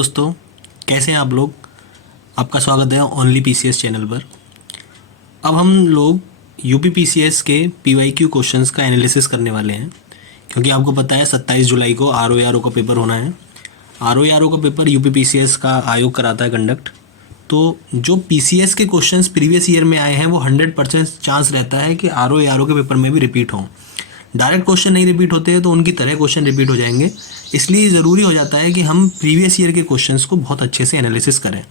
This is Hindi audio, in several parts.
दोस्तों, कैसे हैं आप लोग। आपका स्वागत है ओनली पीसीएस चैनल पर। अब हम लोग यूपी पीसीएस के पीवाईक्यू क्वेश्चंस का एनालिसिस करने वाले हैं, क्योंकि आपको पता है 27 जुलाई को आरओ का पेपर होना है। आरओ का पेपर यूपी पीसीएस का आयोग कराता है कंडक्ट। तो जो पीसीएस के क्वेश्चंस प्रीवियस ईयर में आए हैं वो 100% चांस रहता है कि आरओ के पेपर में भी रिपीट हों। डायरेक्ट क्वेश्चन नहीं रिपीट होते हैं तो उनकी तरह क्वेश्चन रिपीट हो जाएंगे, इसलिए ज़रूरी हो जाता है कि हम प्रीवियस ईयर के क्वेश्चंस को बहुत अच्छे से एनालिसिस करें।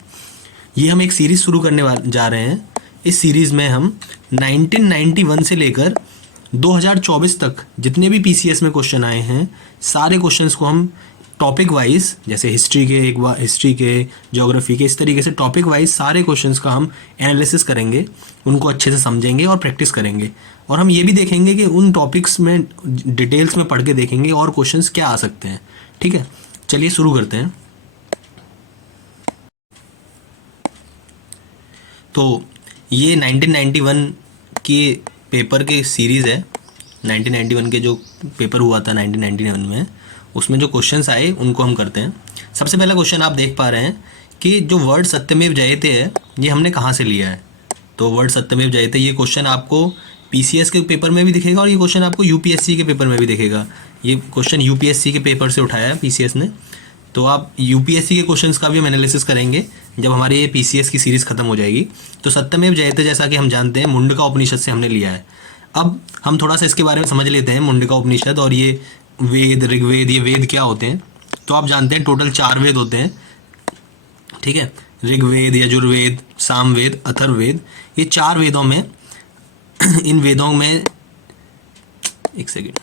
ये हम एक सीरीज़ शुरू करने जा रहे हैं। इस सीरीज़ में हम 1991 से लेकर 2024 तक जितने भी पीसीएस में क्वेश्चन आए हैं सारे क्वेश्चंस को हम टॉपिक वाइज, जैसे हिस्ट्री के, ज्योग्राफी के, इस तरीके से टॉपिक वाइज सारे क्वेश्चंस का हम एनालिसिस करेंगे, उनको अच्छे से समझेंगे और प्रैक्टिस करेंगे। और हम ये भी देखेंगे कि उन टॉपिक्स में डिटेल्स में पढ़ के देखेंगे और क्वेश्चंस क्या आ सकते हैं। ठीक है, चलिए शुरू करते हैं। तो ये 1991 के पेपर के सीरीज़ है। 1991 के जो पेपर हुआ था 1991 में, उसमें जो क्वेश्चंस आए उनको हम करते हैं। सबसे पहला क्वेश्चन आप देख पा रहे हैं कि जो वर्ड सत्यमेव जयते है ये हमने कहाँ से लिया है। तो वर्ड सत्यमेव जयते, ये क्वेश्चन आपको पीसीएस के पेपर में भी दिखेगा और ये क्वेश्चन आपको यूपीएससी के पेपर में भी दिखेगा। ये क्वेश्चन यूपीएससी के पेपर से उठाया है पीसीएस ने। तो आप यूपीएससी के क्वेश्चंस का भी हम एनालिसिस करेंगे जब हमारे ये पीसीएस की सीरीज़ खत्म हो जाएगी। तो सत्यमेव जयते जैसा कि हम जानते हैं मुंडका उपनिषद से हमने लिया है। अब हम थोड़ा सा इसके बारे में समझ लेते हैं, मुंडका उपनिषद और ये वेद, ऋग्वेद, ये वेद क्या होते हैं। तो आप जानते हैं टोटल 4 वेद होते हैं। ठीक है, ऋग्वेद, यजुर्वेद, सामवेद, अथर्ववेद, ये 4 वेदों में इन वेदों में एक सेकेंड,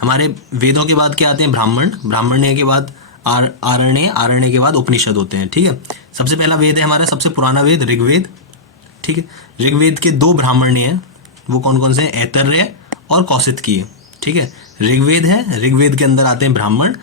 हमारे वेदों के बाद क्या आते हैं? ब्राह्मण के बाद आरण्य के बाद उपनिषद होते हैं। ठीक है, सबसे पहला वेद है हमारा, सबसे पुराना वेद ऋग्वेद। ठीक है, ऋग्वेद के 2 ब्राह्मण्य हैं, वो कौन कौन से हैं? ऐतरेय और कौशितकी। ठीक है, ऋग्वेद है, ऋग्वेद के अंदर आते हैं ब्राह्मण,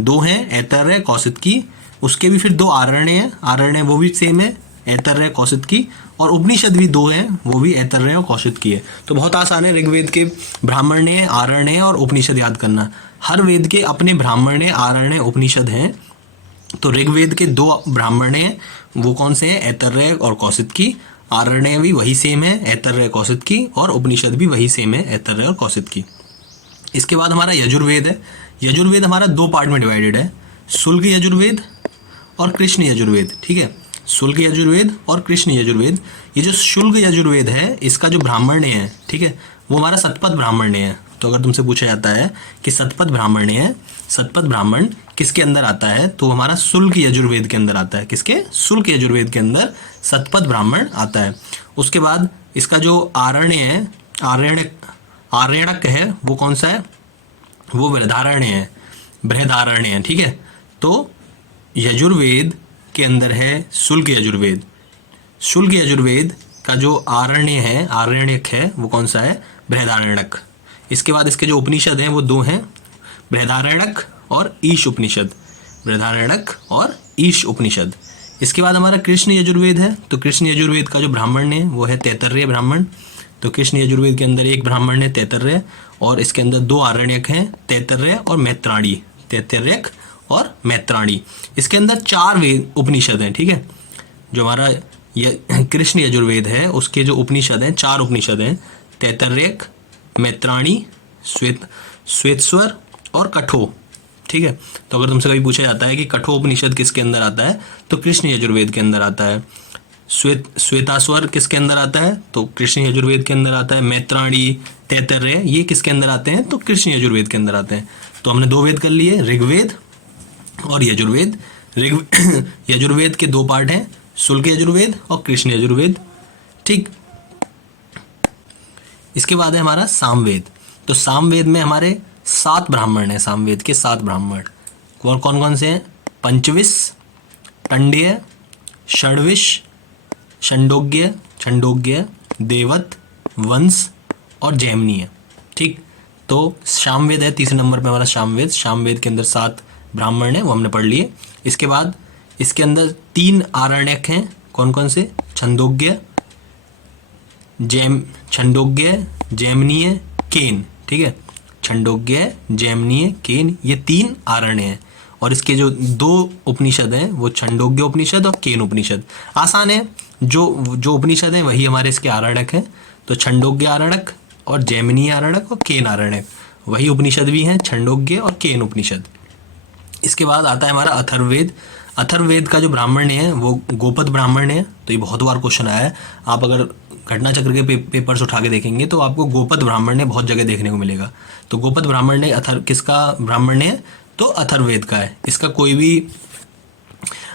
2 हैं ऐतरेय, कौशितकी। उसके भी फिर 2 आरण्य हैं, आरण्य वो भी सेम है, ऐतरेय, कौशितकी। और उपनिषद भी 2 हैं, वो भी ऐतरेय और कौशितकी है। तो बहुत आसान है ऋग्वेद के ब्राह्मण्य, आरण्य और उपनिषद याद करना। हर वेद के अपने ब्राह्मण्य, आरण्य, उपनिषद हैं। तो ऋग्वेद के 2 ब्राह्मण्य वो कौन से हैं? ऐतरेय और कौशितकी। आरण्य भी वही सेम है, ऐतरेय, कौशितकी। और उपनिषद भी वही सेम है, ऐतरेय और कौशितकी। इसके बाद हमारा यजुर्वेद है। यजुर्वेद हमारा 2 पार्ट में डिवाइडेड है, शुल्क यजुर्वेद और कृष्ण यजुर्वेद। ठीक है, शुल्क यजुर्वेद और कृष्ण यजुर्वेद। ये जो शुल्क यजुर्वेद है इसका जो ब्राह्मण्य है, ठीक है, वो हमारा शतपथ ब्राह्मण्य है। तो अगर तुमसे पूछा जाता है कि शतपथ ब्राह्मण्य है, शतपथ ब्राह्मण किसके अंदर आता है, तो हमारा शुल्क यजुर्वेद के अंदर आता है। किसके? शुल्क यजुर्वेद के अंदर शतपथ ब्राह्मण आता है। उसके बाद इसका जो आरण्य है, आर्यणक है, वो कौन सा है? वो बृहदारण्य है, बृहदारण्य है। ठीक है, तो यजुर्वेद के अंदर है शुल्क यजुर्वेद। शुल्क यजुर्वेद का जो आरण्य है, आरण्यक है, वो कौन सा है? बृहदारण्यक। इसके बाद इसके जो उपनिषद हैं वो 2 हैं, बृहदारण्यक और ईश उपनिषद। बृहदारण्यक और ईश उपनिषद। इसके बाद हमारा कृष्ण यजुर्वेद है। तो कृष्ण यजुर्वेद का जो ब्राह्मण है वो है तैतरेय ब्राह्मण। तो कृष्ण यजुर्वेद के अंदर एक ब्राह्मण है तैतरेय, और इसके अंदर 2 आरण्यक हैं, तैतरेय और मैत्राणी। तैतरेयक और मैत्राणी। इसके अंदर 4 वेद उपनिषद हैं। ठीक है, जो हमारा कृष्ण यजुर्वेद है उसके जो उपनिषद हैं, 4 उपनिषद हैं, तैतरेयक, मैत्राणी, श्वेतस्वर और कठो। ठीक है, तो अगर तुमसे कभी पूछा जाता है कि कठो उपनिषद किसके अंदर आता है, तो कृष्ण यजुर्वेद के अंदर आता है। श्वेतास्वर किसके अंदर आता है, तो कृष्ण यजुर्वेद के अंदर आता है। मैत्राणी, तैतरेय, ये किसके अंदर आते हैं, तो कृष्ण यजुर्वेद के अंदर आते हैं। तो हमने 2 वेद कर लिए, ऋग्वेद और यजुर्वेद। यजुर्वेद के 2 पार्ट हैं, शुल्क यजुर्वेद और कृष्ण यजुर्वेद। ठीक, इसके बाद है हमारा सामवेद। तो सामवेद में हमारे 7 ब्राह्मण हैं, सामवेद के 7 ब्राह्मण। और कौन कौन से हैं? पंचविश, टंडेय, षड्विश, छंदोग्य, देवत, वंश और जैमिनीय। ठीक, तो सामवेद है, तीसरे नंबर पे हमारा सामवेद। सामवेद के अंदर 7 ब्राह्मण हैं, वो हमने पढ़ लिए। इसके बाद इसके अंदर 3 आरण्यक हैं, कौन कौन से? छंदोग्य, जैमिनीय, केन। ठीक है, छंदोग्य, जैमिनीय, केन, ये 3 आरण्य हैं। और इसके जो दो उपनिषद हैं वो छंदोग्य उपनिषद और केन उपनिषद। आसान है, जो जो उपनिषद हैं वही हमारे इसके आरण्यक हैं। तो छंदोग्य आरण्यक और जैमिनी आरण्यक और केन आरण्यक, वही उपनिषद भी हैं, छंदोग्य और केन उपनिषद। इसके बाद आता है हमारा अथर्ववेद। अथर्ववेद का जो ब्राह्मण है वो गोपद ब्राह्मण है। तो ये बहुत बार क्वेश्चन आया है, आप अगर घटना चक्र के पेपर्स उठा के देखेंगे तो आपको गोपद ब्राह्मण ने बहुत जगह देखने को मिलेगा। तो गोपद ब्राह्मण ने किसका ब्राह्मण है? तो अथर्ववेद का है। इसका कोई भी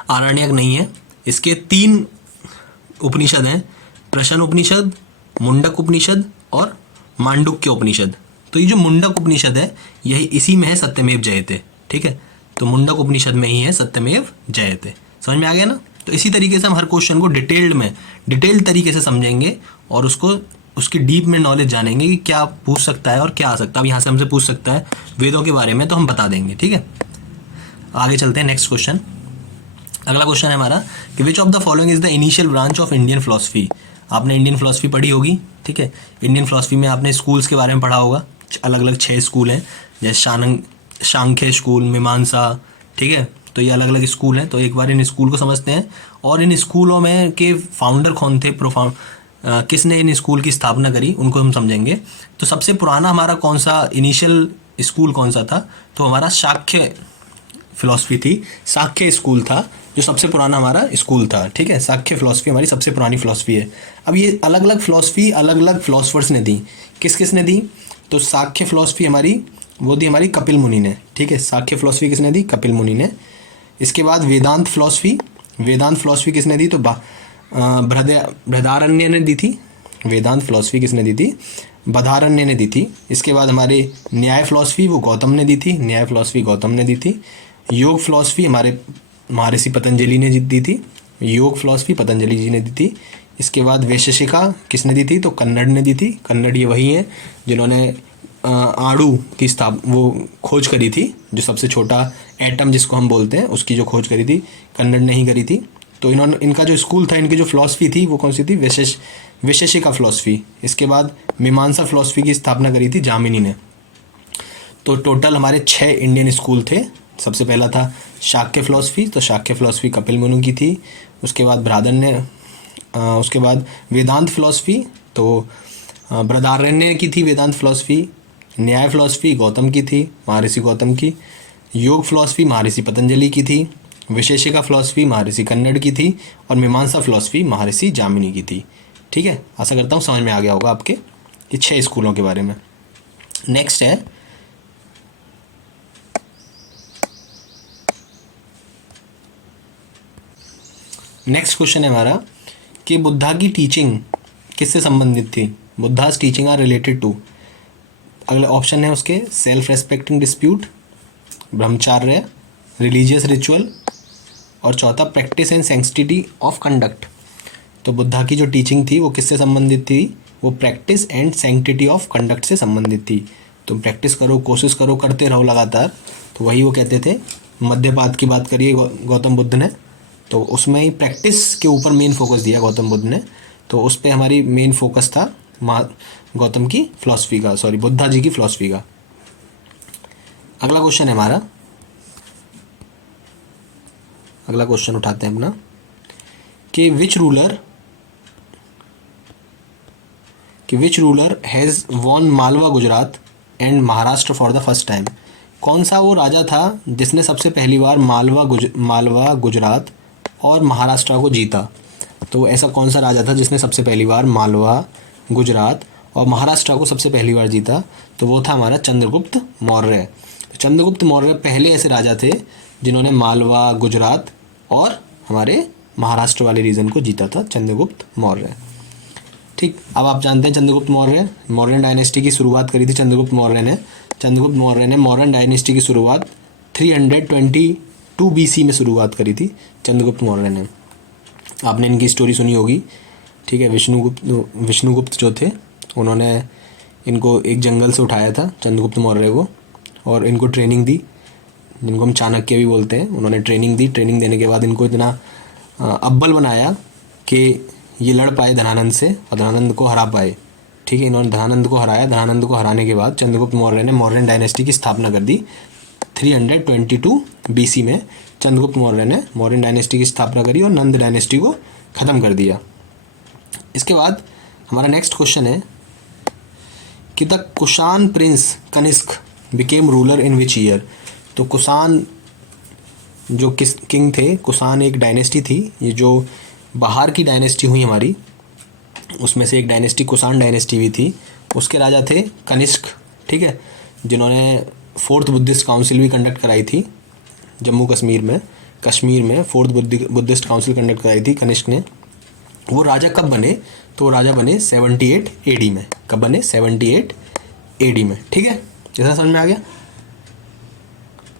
आरण्यक नहीं है। इसके 3 उपनिषद हैं, प्रश्न उपनिषद, मुंडक उपनिषद और मांडुक्य उपनिषद। तो ये जो मुंडक उपनिषद है यही इसी में है सत्यमेव जयते। ठीक है, तो मुंडक उपनिषद में ही है सत्यमेव जयते। समझ में आ गया ना? तो इसी तरीके से हम हर क्वेश्चन को डिटेल्ड तरीके से समझेंगे और उसकी डीप में नॉलेज जानेंगे कि क्या पूछ सकता है और क्या आ सकता है। अब यहाँ से हमसे पूछ सकता है वेदों के बारे में तो हम बता देंगे। ठीक है, आगे चलते हैं नेक्स्ट क्वेश्चन। अगला क्वेश्चन है हमारा कि which of the following is the initial branch of Indian philosophy. आपने इंडियन फिलोसफी पढ़ी होगी। ठीक है, इंडियन फिलोसफी में आपने स्कूल्स के बारे में पढ़ा होगा। अलग अलग 6 स्कूल हैं, जैसे सांख्य स्कूल, मीमांसा। ठीक है, तो ये अलग अलग स्कूल हैं। तो एक बार इन स्कूल को समझते हैं और इन स्कूलों में के फाउंडर कौन थे, किसने इन स्कूल की स्थापना करी, उनको हम समझेंगे। तो सबसे पुराना हमारा कौन सा इनिशियल स्कूल कौन सा था? तो हमारा शाक्य फिलॉसफी थी। शाक्य स्कूल था जो सबसे पुराना हमारा स्कूल था। ठीक है, शाक्य फिलॉसफी हमारी सबसे पुरानी फिलॉसफी है। अब ये अलग अलग फिलॉसफी अलग अलग फिलॉसफर्स ने दी। किस ने दी? तो शाक्य फिलॉसफी हमारी वो दी हमारी कपिल मुनि ने। ठीक है, शाक्य फिलॉसफी किसने दी? कपिल मुनि ने। इसके बाद वेदांत फिलॉसफी किसने दी? तो बृहदारण्य ने दी थी। वेदांत फिलॉसफी किसने दी थी? बधारण्य ने दी थी। इसके बाद हमारे न्याय फिलॉसफी वो गौतम ने दी थी। न्याय फिलॉसफी गौतम ने दी थी। योग फिलॉसफी हमारे महर्षि पतंजलि ने दी थी। योग फिलॉसफी पतंजलि जी ने दी थी। इसके बाद वैशेषिका किसने दी थी? तो कन्नड़ ने दी थी। कन्नड़ ये वही हैं जिन्होंने आणु की वो खोज करी थी, जो सबसे छोटा एटम जिसको हम बोलते हैं उसकी जो खोज करी थी कन्नड़ ने ही करी थी। तो इनका जो स्कूल था, इनकी जो फिलॉसफी थी वो कौन सी थी? वैशेषिका फिलॉसफी। इसके बाद मीमांसा फिलॉसफी की स्थापना करी थी जामिनी ने। तो टोटल हमारे 6 इंडियन स्कूल थे। सबसे पहला था शाक्य फिलॉसफी। तो शाक्य फिलॉसफी कपिल मुनि की थी। उसके बाद उसके बाद वेदांत फिलॉसफी तो बृहदारण्य की थी वेदांत फिलॉसफी। न्याय फिलॉसफी गौतम की थी, महर्षि गौतम की। योग फिलॉसफी महर्षि पतंजलि की थी। वैशेषिका फिलॉसफी महर्षि कन्नड़ की थी और मीमांसा फिलॉसफी महर्षि जामिनी की थी। ठीक है, आशा करता हूँ समझ में आ गया होगा आपके ये 6 स्कूलों के बारे में। नेक्स्ट है नेक्स्ट क्वेश्चन है हमारा कि बुद्धा की टीचिंग किससे संबंधित थी? Buddha's teaching are related to. अगले ऑप्शन है उसके self respecting dispute, brahmacharya, religious ritual और चौथा practice and sanctity of conduct. तो बुद्धा की जो टीचिंग थी वो किससे संबंधित थी? वो practice and sanctity of conduct से संबंधित थी। तुम प्रैक्टिस करो, कोशिश करो, करते रहो लगातार। तो वही वो कहते थे। मध्यपाद की बात करिए गौतम बुद्ध ने, तो उसमें ही प्रैक्टिस के ऊपर मेन फोकस दिया गौतम बुद्ध ने। तो उस पर हमारी मेन फोकस था गौतम की फिलॉसफी का, बुद्धा जी की फिलॉसफी का। अगला क्वेश्चन है हमारा, अगला क्वेश्चन उठाते हैं अपना कि which ruler has won Malwa Gujarat and Maharashtra for the first time. कौन सा वो राजा था जिसने सबसे पहली बार मालवा गुजरात और महाराष्ट्र को जीता? तो ऐसा कौन सा राजा था जिसने सबसे पहली बार मालवा गुजरात और महाराष्ट्र को सबसे पहली बार जीता? तो वो था हमारा चंद्रगुप्त मौर्य। चंद्रगुप्त मौर्य पहले ऐसे राजा थे जिन्होंने मालवा गुजरात और हमारे महाराष्ट्र वाले रीजन को जीता था, चंद्रगुप्त मौर्य। ठीक, अब आप जानते हैं चंद्रगुप्त मौर्यन डायनेस्टी की शुरुआत करी थी चंद्रगुप्त मौर्य ने मौर्यन डायनेस्टी की शुरुआत 322 BC में शुरुआत करी थी चंद्रगुप्त मौर्य ने। आपने इनकी स्टोरी सुनी होगी। ठीक है, विष्णुगुप्त जो थे उन्होंने इनको एक जंगल से उठाया था चंद्रगुप्त मौर्य को और इनको ट्रेनिंग दी, जिनको हम चाणक्य भी बोलते हैं। उन्होंने ट्रेनिंग दी। ट्रेनिंग देने के बाद इनको इतना अव्वल बनाया कि ये लड़ पाए धनानंद से और धनानंद को हरा पाए। ठीक है, इन्होंने धनानंद को हराया। धनानंद को हराने के बाद चंद्रगुप्त मौर्य ने मौर्यन डायनेस्टी की स्थापना कर दी 322 BC में चंद्रगुप्त मौर्य ने मौर्यन डायनेस्टी की स्थापना करी और नंद डायनेस्टी को ख़त्म कर दिया। इसके बाद हमारा नेक्स्ट क्वेश्चन है कि the Kushan prince Kanishka became ruler in which year. तो कुषाण जो किस किंग थे, कुषाण एक डायनेस्टी थी, ये जो बाहर की डायनेस्टी हुई हमारी उसमें से एक डायनेस्टी कुषाण डायनेस्टी भी थी। उसके राजा थे कनिष्क, ठीक है, जिन्होंने फोर्थ बुद्धिस्ट काउंसिल भी कंडक्ट कराई थी जम्मू कश्मीर में फोर्थ बुद्धिस्ट काउंसिल कंडक्ट कराई थी कनिष्क ने। वो राजा कब बने? तो वो राजा बने 78 AD में। कब बने? 78 AD में। ठीक है, जैसा समझ में आ गया।